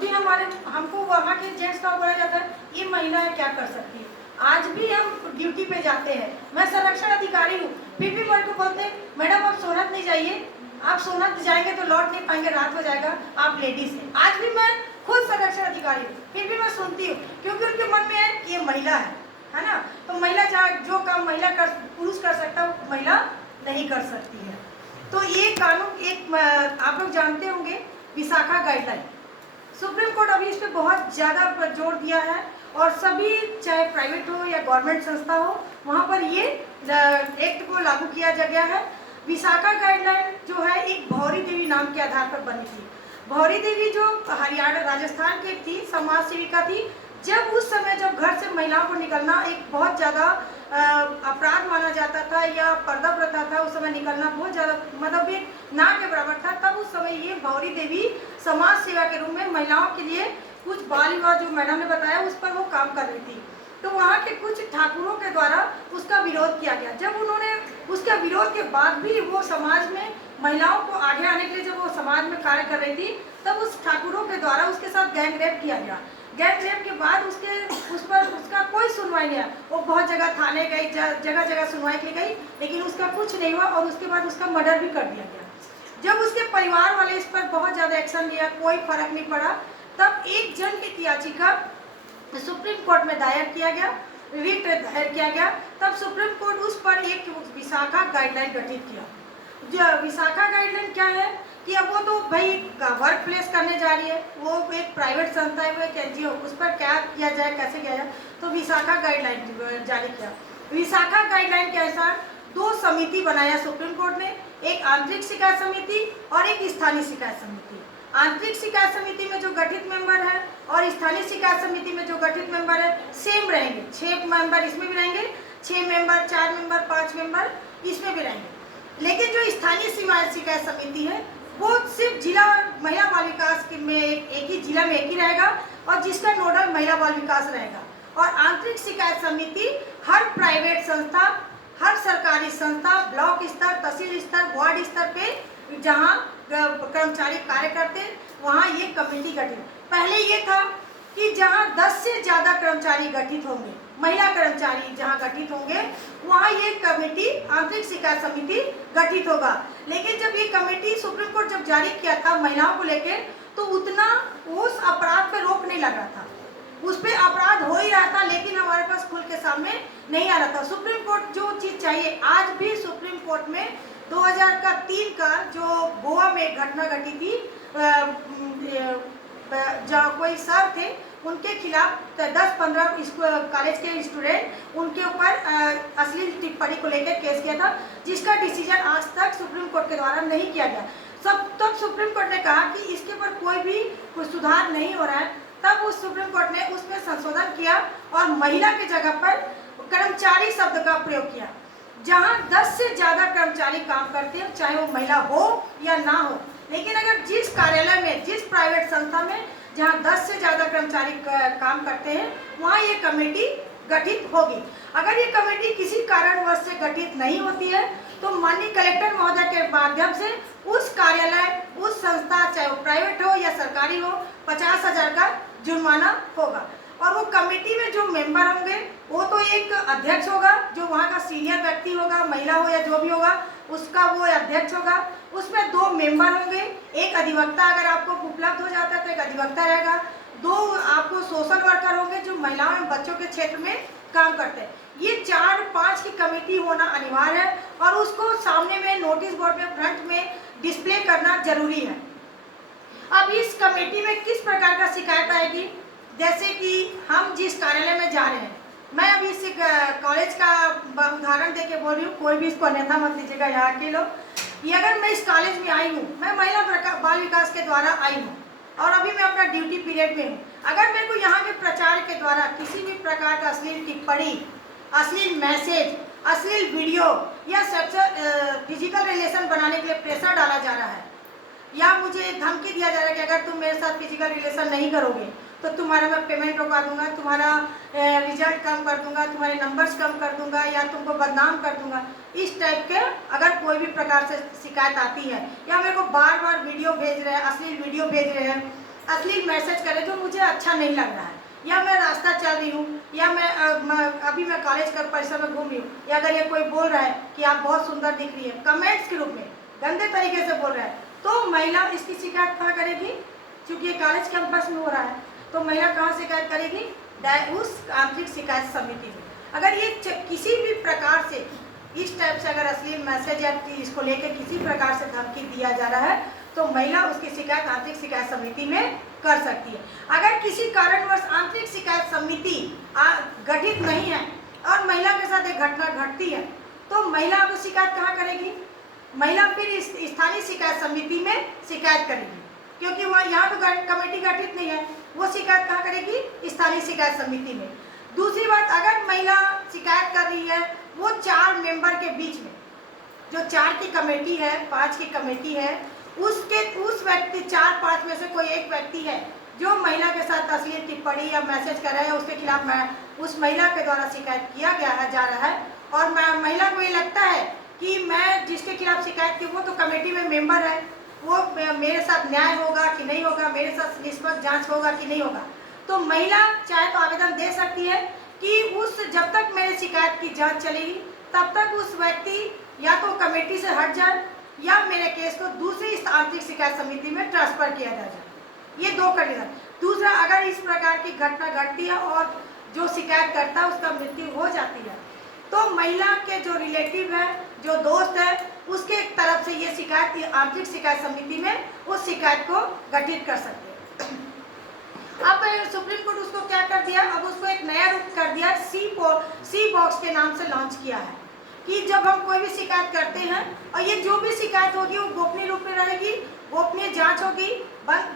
भी हमारे हमको वहाँ के जेंट्स का बोला जाता है ये महिलाएं क्या कर सकती है। आज भी हम ड्यूटी पे जाते हैं, मैं संरक्षण अधिकारी हूँ, फिर भी मेरे को बोलते हैं मैडम आप सोनत नहीं जाइए, आप सोनत जाएंगे तो लौट नहीं पाएंगे, रात हो जाएगा, आप लेडीज हैं। आज भी मैं खुद संरक्षण अधिकारी हूँ, फिर भी मैं सुनती हूँ क्योंकि उनके मन में है कि ये महिला है ना। तो महिला जहाँ जो काम महिला कर पुरुष कर सकता है वो महिला नहीं कर सकती है। तो ये कानून एक आप लोग जानते होंगे विशाखा गाइडलाइन, सुप्रीम कोर्ट अभी इस पर बहुत ज़्यादा जोर दिया है और सभी चाहे प्राइवेट हो या गवर्नमेंट संस्था हो वहाँ पर ये एक्ट को लागू किया जा गया है। विशाखा गाइडलाइन जो है एक भौरी देवी नाम के आधार पर बनी थी। भौरी देवी जो हरियाणा राजस्थान की थी, समाज सेविका थी। जब उस समय जब घर से महिलाओं को निकलना एक बहुत ज़्यादा अपराध माना जाता था या पर्दा प्रथा था, उस समय निकलना बहुत ज़्यादा मतलब एक ना के बराबर था, तब उस समय ये भौरी देवी समाज सेवा के रूप में महिलाओं के लिए कुछ बाल विवाह जो मैडम ने बताया उस पर वो काम कर रही थी। तो वहाँ के कुछ ठाकुरों के द्वारा उसका विरोध किया गया। जब उन्होंने उसका विरोध के बाद भी वो समाज में महिलाओं को आगे आने के लिए जब वो समाज में कार्य कर रही थी, तब उस ठाकुरों के द्वारा उसके साथ गैंग रेप किया गया। गैंग रेप के बाद उस पर उसका कोई सुनवाई नहीं है। वो बहुत जगह थाने गई, जगह जगह सुनवाई की गई, लेकिन उसका कुछ नहीं हुआ और उसके बाद उसका मर्डर भी कर दिया गया। जब उसके परिवार वाले इस पर बहुत ज़्यादा एक्शन लिया, कोई फर्क नहीं पड़ा, तब एक जनहित याचिका सुप्रीम कोर्ट में दायर किया गया, रिट दायर किया गया। तब सुप्रीम कोर्ट उस पर एक विशाखा गाइडलाइन गठित किया। जो विशाखा गाइडलाइन क्या है कि अब वो तो भाई वर्क प्लेस करने जा रही है, वो एक प्राइवेट संस्था है, वो एक एनजीओ, उस पर क्या किया जाए, कैसे किया जाए, तो विशाखा गाइडलाइन जारी किया। विशाखा गाइडलाइन के अनुसार 2 समिति बनाया सुप्रीम कोर्ट ने, एक आंतरिक शिकायत समिति और एक स्थानीय शिकायत समिति। आंतरिक शिकायत समिति में जो गठित मेंबर है और स्थानीय शिकायत समिति में जो गठित मेंबर है सेम रहेंगे। 6 मेंबर इसमें भी रहेंगे, 6 मेंबर, 4 मेंबर, 5 मेंबर इसमें भी रहेंगे। लेकिन जो स्थानीय शिकायत समिति है वो सिर्फ जिला महिला बाल विकास में एक ही जिला में एक ही रहेगा और जिसका नोडल महिला बाल विकास रहेगा। और आंतरिक शिकायत समिति हर प्राइवेट संस्था, हर सरकारी संस्था, ब्लॉक स्तर, तहसील स्तर, वार्ड स्तर पे जहाँ कर्मचारी कार्य करते वहाँ ये कमेटी गठित। पहले ये था कि जहाँ 10 से ज़्यादा कर्मचारी गठित होंगे, महिला कर्मचारी जहाँ गठित होंगे वहाँ ये कमेटी आंतरिक शिकायत समिति गठित होगा। लेकिन जब ये कमेटी सुप्रीम कोर्ट जब जारी किया था महिलाओं को लेकर, तो उतना उस अपराध पे रोक नहीं लगा था, उस पर अपराध हो ही रहा था, लेकिन हमारे पास खुल के सामने नहीं आ रहा था। सुप्रीम कोर्ट जो चीज़ चाहिए, आज भी सुप्रीम कोर्ट में 2003 का जो गोवा में एक घटना घटी थी, जहाँ कोई सर थे उनके खिलाफ 10-15 कॉलेज के स्टूडेंट उनके ऊपर अश्लील टिप्पणी को लेकर केस किया था, जिसका डिसीजन आज तक सुप्रीम कोर्ट के द्वारा नहीं किया गया। तब सुप्रीम कोर्ट ने कहा कि इसके ऊपर कोई सुधार नहीं हो रहा है। तब उस सुप्रीम कोर्ट ने उसमें संशोधन किया और महिला के जगह पर कर्मचारी शब्द का प्रयोग किया। जहां 10 से ज़्यादा कर्मचारी काम करते हैं, चाहे वो महिला हो या ना हो, लेकिन अगर जिस कार्यालय में, जिस प्राइवेट संस्था में जहां 10 से ज़्यादा कर्मचारी काम करते हैं वहां ये कमेटी गठित होगी। अगर ये कमेटी किसी कारणवश से गठित नहीं होती है तो माननीय कलेक्टर महोदय के माध्यम से उस कार्यालय, उस संस्था, चाहे वो प्राइवेट हो या सरकारी हो, 50,000 का जुर्माना होगा। और वो कमेटी में जो मेंबर होंगे वो तो एक अध्यक्ष होगा, जो वहाँ का सीनियर व्यक्ति होगा, महिला हो या जो भी होगा उसका वो अध्यक्ष होगा। उसमें 2 मेंबर होंगे, एक अधिवक्ता, अगर आपको उपलब्ध हो जाता है तो एक अधिवक्ता रहेगा, 2 आपको सोशल वर्कर होंगे जो महिलाओं एवं बच्चों के क्षेत्र में काम करते हैं। ये 4-5 की कमेटी होना अनिवार्य है और उसको सामने में नोटिस बोर्ड में फ्रंट में डिस्प्ले करना जरूरी है। अब इस कमेटी में किस प्रकार का शिकायत आएगी, जैसे कि हम जिस कार्यालय में जा रहे हैं, मैं अभी इस कॉलेज का उदाहरण देके बोल रही हूँ, कोई भी इसको अन्यथा मत लीजिएगा यहाँ के लोग। ये अगर मैं इस कॉलेज में आई हूँ, मैं महिला बाल विकास के द्वारा आई हूँ और अभी मैं अपना ड्यूटी पीरियड में हूँ, अगर मेरे को यहाँ के प्राचार्य के द्वारा किसी भी प्रकार का अश्लील टिप्पणी, अश्लील मैसेज, अश्लील वीडियो या फिजिकल रिलेशन बनाने के लिए प्रेशर डाला जा रहा है या मुझे धमकी दिया जा रहा है कि अगर तुम मेरे साथ फिजिकल रिलेशन नहीं करोगे तो तुम्हारा मैं पेमेंट रोका दूंगा, तुम्हारा रिजल्ट कम कर दूंगा, तुम्हारे नंबर्स कम कर दूंगा या तुमको बदनाम कर दूंगा, इस टाइप के अगर कोई भी प्रकार से शिकायत आती है या मेरे को बार बार वीडियो भेज रहे हैं, अश्लील वीडियो भेज रहे हैं, अश्लील मैसेज करे जो मुझे अच्छा नहीं लग रहा है, या मैं रास्ता चल रही हूँ, या अभी मैं कॉलेज का परिसर में घूम रही हूँ, या अगर ये कोई बोल रहा है कि आप बहुत सुंदर दिख रही है कमेंट्स के रूप में गंदे तरीके से बोल रहा है, तो महिला इसकी शिकायत कहाँ करेगी? क्योंकि ये कॉलेज कैंपस में हो रहा है, तो महिला कहाँ शिकायत करेगी? उस आंतरिक शिकायत समिति में। अगर ये किसी भी प्रकार से इस टाइप से अगर अश्लील मैसेज या इसको लेकर किसी प्रकार से धमकी दिया जा रहा है, तो महिला उसकी शिकायत आंतरिक शिकायत समिति में कर सकती है। अगर किसी कारणवश आंतरिक शिकायत समिति गठित नहीं है और महिला के साथ एक घटना घटती है, तो महिला वो शिकायत कहाँ करेगी? महिला फिर इस स्थानीय शिकायत समिति में शिकायत करेगी, क्योंकि वह यहाँ तो कमेटी गठित नहीं है, वो शिकायत कहाँ करेगी? स्थानीय शिकायत समिति में। दूसरी बात, अगर महिला शिकायत कर रही है वो 4 मेंबर के बीच में, जो 4 की कमेटी है, 5 की कमेटी है, उस व्यक्ति 4-5 में से कोई एक व्यक्ति है जो महिला के साथ अश्लील टिप्पणी या मैसेज कर रहा है, उसके खिलाफ उस महिला के द्वारा शिकायत किया जा रहा है, और महिला को ये लगता है कि मैं जिसके खिलाफ शिकायत की वो तो कमेटी में मेंबर है, वो मेरे साथ न्याय होगा कि नहीं होगा, मेरे साथ निष्पक्ष जांच होगा कि नहीं होगा, तो महिला चाहे तो आवेदन दे सकती है कि जब तक मेरे शिकायत की जांच चलेगी तब तक उस व्यक्ति या तो कमेटी से हट जाए या मेरे केस को दूसरी आंतरिक शिकायत समिति में ट्रांसफर किया जाए। ये 2 कंडीशन। दूसरा, अगर इस प्रकार की घटना घटती है और जो शिकायत करता है उसका मृत्यु हो जाती है, तो महिला के जो रिलेटिव है, जो दोस्त है, उसके तरफ से ये शिकायत आंतरिक शिकायत समिति में उस शिकायत को गठित कर सकते हैं। अब सुप्रीम कोर्ट उसको क्या कर दिया? अब उसको एक नया रूप कर दिया, सी बॉक्स के नाम से लॉन्च किया है कि जब हम कोई भी शिकायत करते हैं, और ये जो भी शिकायत होगी वो गोपनीय रूप में रहेगी, गोपनीय जांच होगी,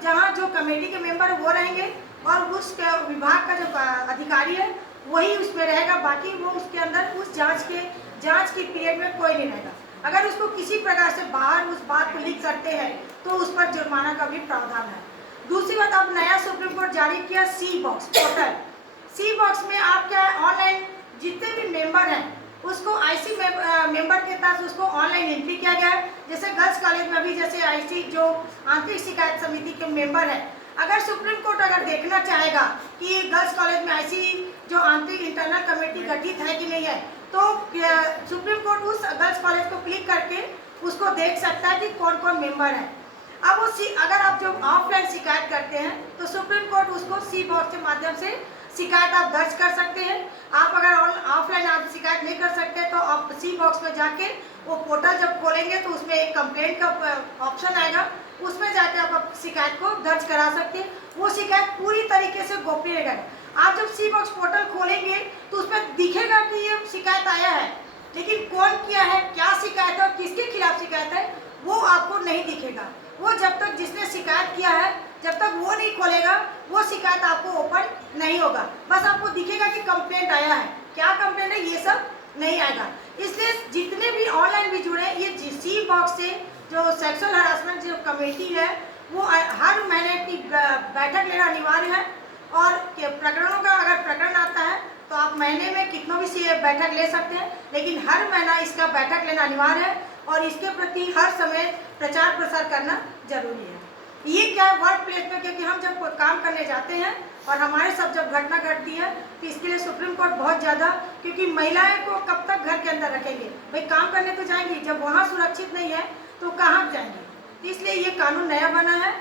जहां जो कमेटी के मेंबर वो रहेंगे और उस विभाग का जो अधिकारी है वही उसमें रहेगा, बाकी वो उसके अंदर उस जांच की पीरियड में कोई नहीं रहेगा। अगर उसको किसी प्रकार से बाहर उस बात को लीक करते हैं तो उस पर जुर्माना का भी प्रावधान है। दूसरी बात, अब नया सुप्रीम कोर्ट जारी किया सी बॉक्स पोर्टल। सी बॉक्स में आप क्या ऑनलाइन जितने भी मेंबर हैं उसको आईसी मेंबर के तहत उसको ऑनलाइन एंट्री किया गया है। जैसे गर्ल्स कॉलेज में अभी जैसे आईसी जो आंतरिक शिकायत समिति के मेंबर है, अगर सुप्रीम कोर्ट अगर देखना चाहेगा कि गर्ल्स कॉलेज में आईसी जो आंतरिक इंटरनल कमेटी गठित है कि नहीं है, तो सुप्रीम कोर्ट उस गर्ल्स कॉलेज को क्लिक करके उसको देख सकता है कि कौन कौन मेंबर है। अब वो अगर आप जो ऑफलाइन शिकायत करते हैं तो सुप्रीम कोर्ट उसको सी बॉक्स के माध्यम से शिकायत आप दर्ज कर सकते हैं। आप अगर ऑफलाइन आप शिकायत नहीं कर सकते तो आप सी बॉक्स में जाके वो पोर्टल जब खोलेंगे तो उसमें एक कंप्लेंट का ऑप्शन आएगा, उसमें जाके आप शिकायत को दर्ज करा सकते हैं। वो शिकायत पूरी तरीके से गोपनीय रहेगा। आप जब सी बॉक्स पोर्टल खोलेंगे तो उसमें दिखेगा कि ये शिकायत आया है, लेकिन कौन किया है, क्या शिकायत है और किसके खिलाफ शिकायत है वो आपको नहीं दिखेगा। वो जब तक जिसने शिकायत किया है जब तक वो नहीं खोलेगा वो शिकायत आपको ओपन नहीं होगा। बस आपको दिखेगा कि कंप्लेंट आया है, क्या कंप्लेंट है ये सब नहीं आएगा। इसलिए जितने भी ऑनलाइन भी जुड़े, ये सी बॉक्स से जो सेक्सुअल हरासमेंट जो कमेटी है वो हर महीने की बैठक लेना अनिवार्य है, और प्रकरणों का अगर प्रकरण आता है तो आप महीने में कितनों भी बैठक ले सकते हैं, लेकिन हर महीना इसका बैठक लेना अनिवार्य है और इसके प्रति हर समय प्रचार प्रसार करना जरूरी है। ये क्या है वर्क प्लेस में, क्योंकि हम जब काम करने जाते हैं और हमारे साथ जब घटना घटती है तो इसके लिए सुप्रीम कोर्ट बहुत ज़्यादा, क्योंकि महिलाएं को कब तक घर के अंदर रखेंगे, भाई काम करने तो जाएंगी, जब वहाँ सुरक्षित नहीं है तो कहाँ जाएंगे। इसलिए ये कानून नया बना है,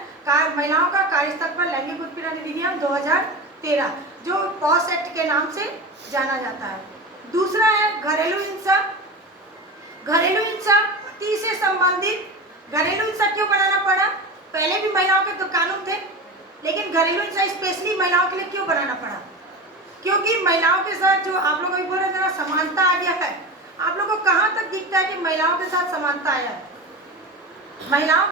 महिलाओं का कार्यस्थल पर लैंगिक उत्पीड़न अधिनियम 2013 जो पॉस एक्ट के नाम से जाना जाता है। दूसरा है घरेलू हिंसा। घरेलू हिंसा पति से संबंधित घरेलू हिंसा क्यों बनाना पड़ा? पहले भी महिलाओं के तो कानून थे, लेकिन घरेलू हिंसा स्पेशली महिलाओं के लिए क्यों बनाना पड़ा? क्योंकि महिलाओं के साथ जो आप लोग अभी बोल रहे थे ना समानता आ गया है, आप लोगों को कहाँ तक दिखता है कि महिलाओं के साथ समानता आया है? महिलाओं